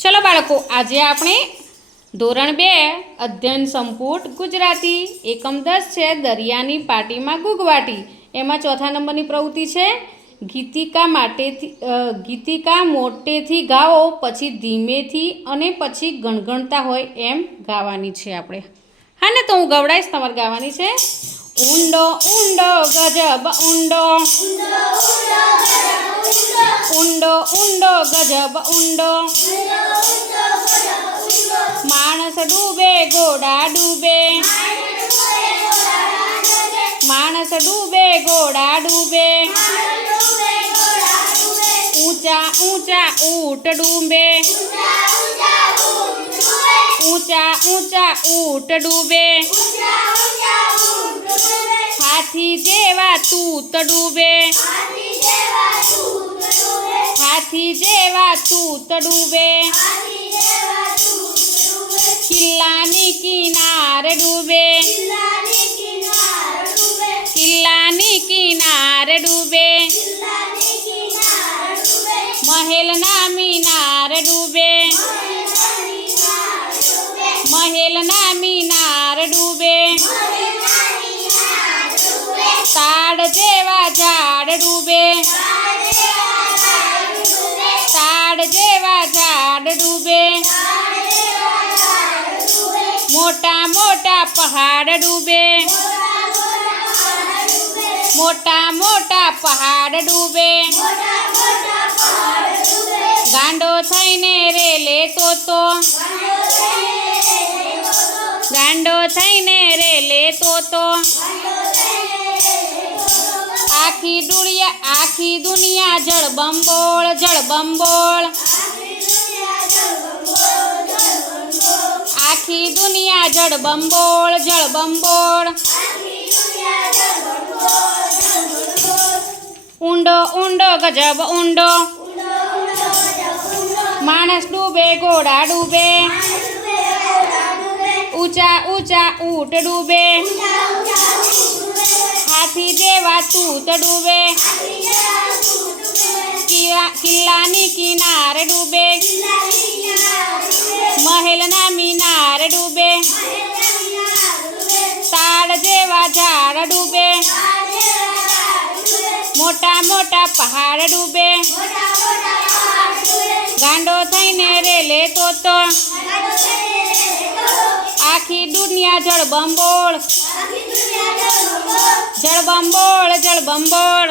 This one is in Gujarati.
ચલો બાળકો, આજે આપણે ધોરણ 2 અધ્યયન સંપુટ ગુજરાતી એકમ 10 છે દરિયાની પાટીમાં ગુગવાટી. એમાં ચોથા નંબરની પ્રવૃત્તિ છે ગીતિકા મોટેથી ગાઓ, પછી ધીમેથી અને પછી ગણગણતા હોય એમ ગાવાની છે આપણે. હા ને, તો હું ગવડાઈશ, તમારે ગાવાની છે. ઊંડો ઊંડો ગજબ ઊંડો, ઊંડો ઊંડો ગજબ ઊંડો, માણસ ડૂબે ઘોડા ડૂબે, માણસ ડૂબે ઘોડા ડૂબે, ઊંચા ઊંચા ઊંટ ડૂબે, ઊંચા ઊંચા ઊંટ ડૂબે, હાથી જેવા તૂત ડૂબે, હાથી જેવા તૂત ડૂબે, કિલ્લાની કિનાર ડૂબે, કિલ્લાની કિનાર ડૂબે, મહેલના મિનાર ડૂબે, મહેલના મિનાર ડૂબે, તાડ જેવા ઝાડ ડૂબે, તાડ જેવા ઝાડ ડૂબે, મોટા મોટા પહાડ ડૂબે, મોટા મોટા પહાડ ડૂબે, ગાંડો થઈને રેલે તોતો, ગાંડો થઈને રેલે તોતો, આખી દુનિયા જળબંબોળ જળબંબોળ, આખી દુનિયા જળબંબોળ જળબંબોળ, ઊંડો ઊંડો ગજબ ઊંડો, માણસ ડૂબે ઘોડા ડૂબે, ઊંચા ઊંચા ઊંટ ડૂબે, હાથી જેવા તૂત ડૂબે, કિલ્લાની કિનાર ડૂબે, મહેલના મિનાર ડૂબે, તાડ જેવા ઝાડ ડૂબે, મોટા મોટા પહાડ ડૂબે, ગાંડો થઈને રેલે તોતો, આખી દુનિયા જળબંબોળ જળબંબોળ જળબંબોળ.